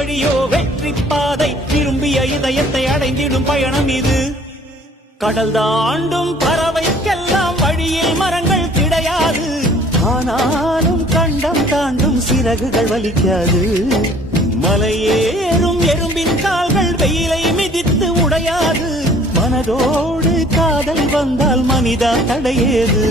வழியோ வெற்றி பாதை, விரும்பிய இதயத்தை அடைந்திடும் பயணம் இது. கடல் தாண்டும் பறவைக்கெல்லாம் வழியில் மரங்கள் கிடையாது, ஆனாலும் கண்டம் தாண்டும் சிறகுகள் வலிக்காது. மலையேறும் எறும்பின் கால்கள் வெயிலை மிதித்து உடையாது, மனதோடு காதல் வந்தால் மனிதா தடையேது.